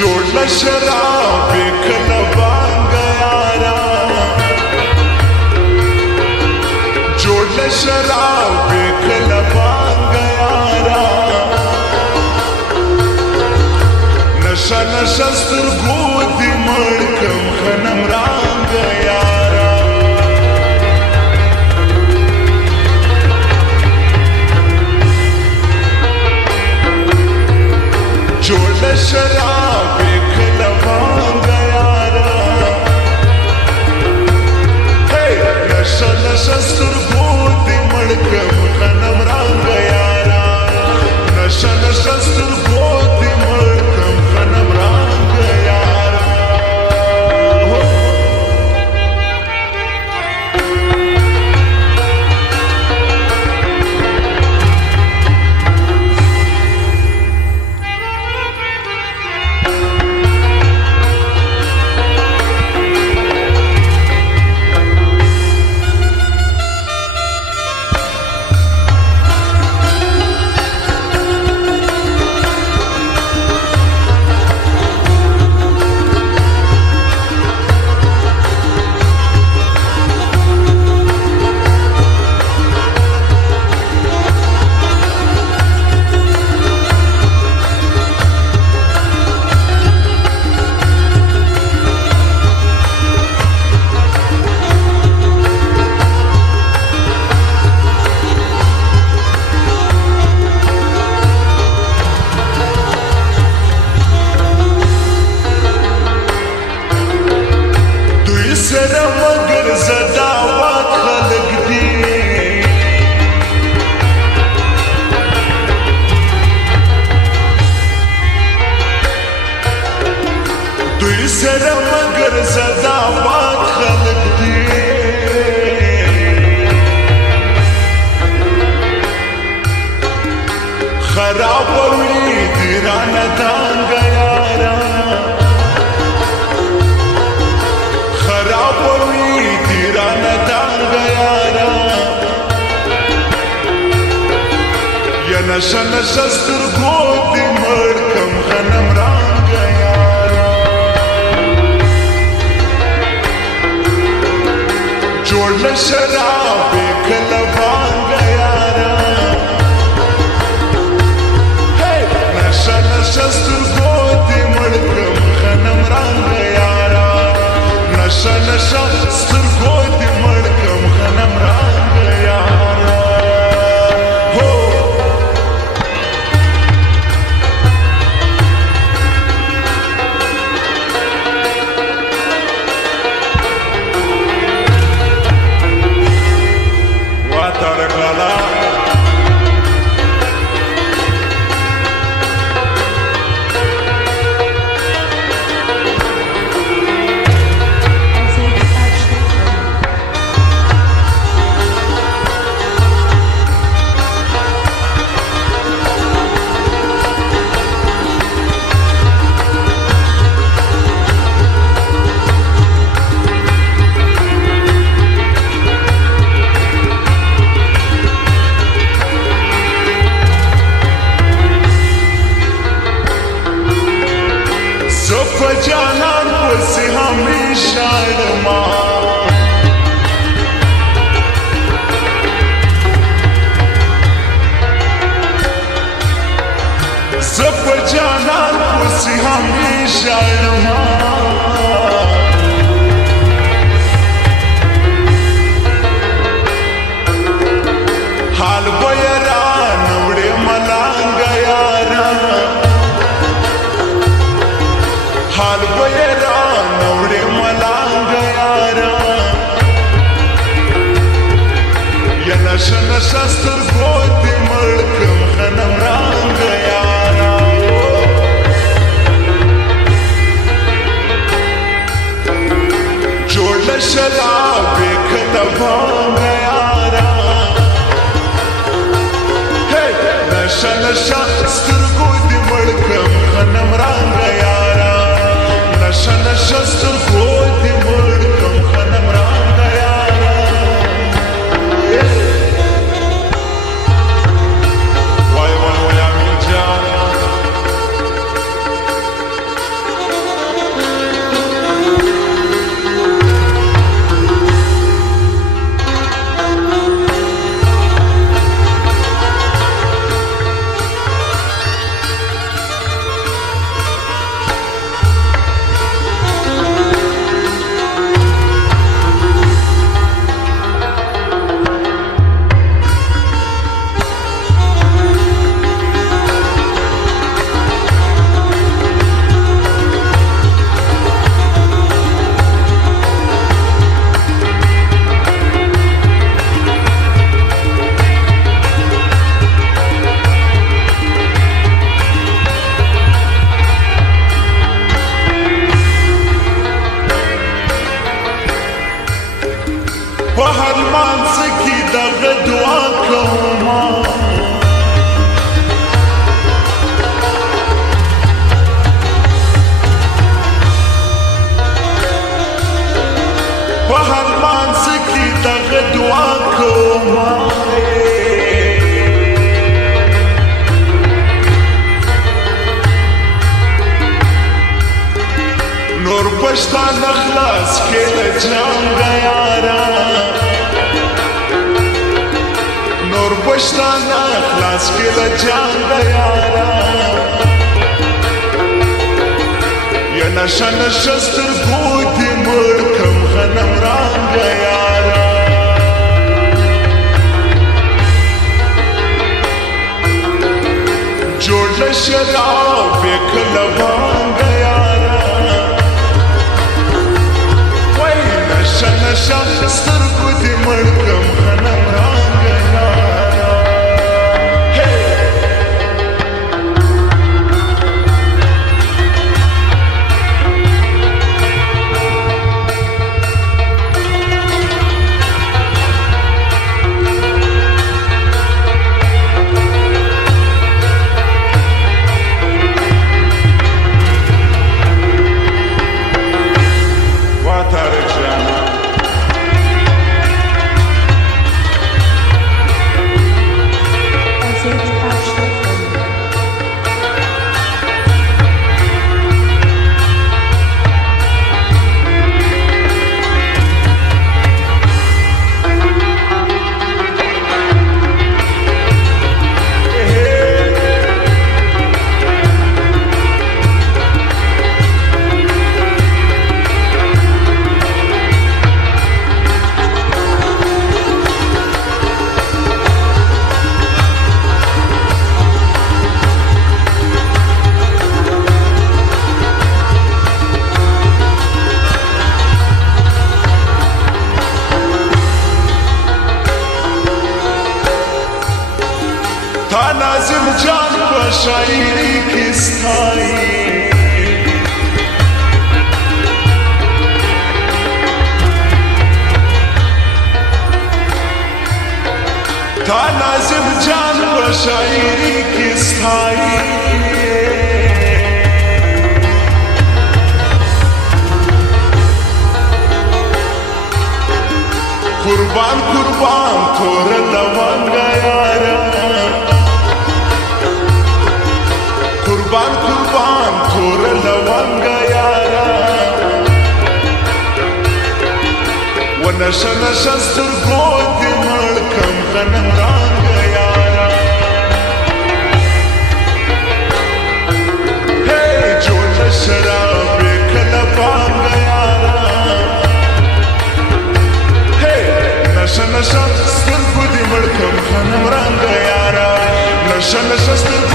जोड़ शराब खलबांग यारा, जोड़ शराब खलबांग यारा, नशा नशा स्तरगोदी मड़कम खनम रांग यारा, जोड़ शराब खलबांग यारा, नशा नशा स्तरगोदी मड़कम खनम रांग यारा, नशा नशा स्तरगोदी मड़कम खनम रांग यारा। मगर ज़दावत खलक दी, दुई सर मगर ज़दावत खलक दी, खराब हुई दीराना दांग यारा, खराब हुई दीराना दांग यारा, या नशा नशा स्तरगोदी मड़कम खनम रांग यारा, जोड़ शराब खलबांग यारा, नशा नशा स्तरगोदी मड़कम खनम रांग यारा, नशा नशा स्तरगोदी मड़कम खनम रांग यारा। हो वाह तारक लाला, जहान से हमेशा सब जहान से हमेशा हाल बयरा नवड़े मलांग यारा, हाल बयरा नवड़े मलांग यारा, या नशा नशा स्तरगोदी मड़कम खनम रांग यारा, जोड़ शराब खलबांग यारा, नशा नशा स्तरगोदी मड़कम खनम रांग यारा, नशा नशा स्तरगोदी मड़कम खनम रांग यारा। वाय वाय वाय आमीन जान دعا کوما نور پشتا نخلاص کې د جنگ یارا نور پشتا نخلاص کې د جنگ یارا یا نشه نشه سترګو دې مړ کم غنم رنګ یارا جوړ له شراب کله بانګ یارا وای نشه نشه سترګو دې مړ کم غنم رنګ یارا تا نازم جان په شاعري کې ستایي تا نازم جان په شاعري کې ستایي قربان قربان تور لونګ یارا قربان قربان تور لونګ یارا ونشه نشه سترګو دې مړ کم غنم رنګ یارا هی جوړ شراب کله بانګ یارا هی نشه نشه سترګو دې مړ کم غنم رنګ یارا نشه نشه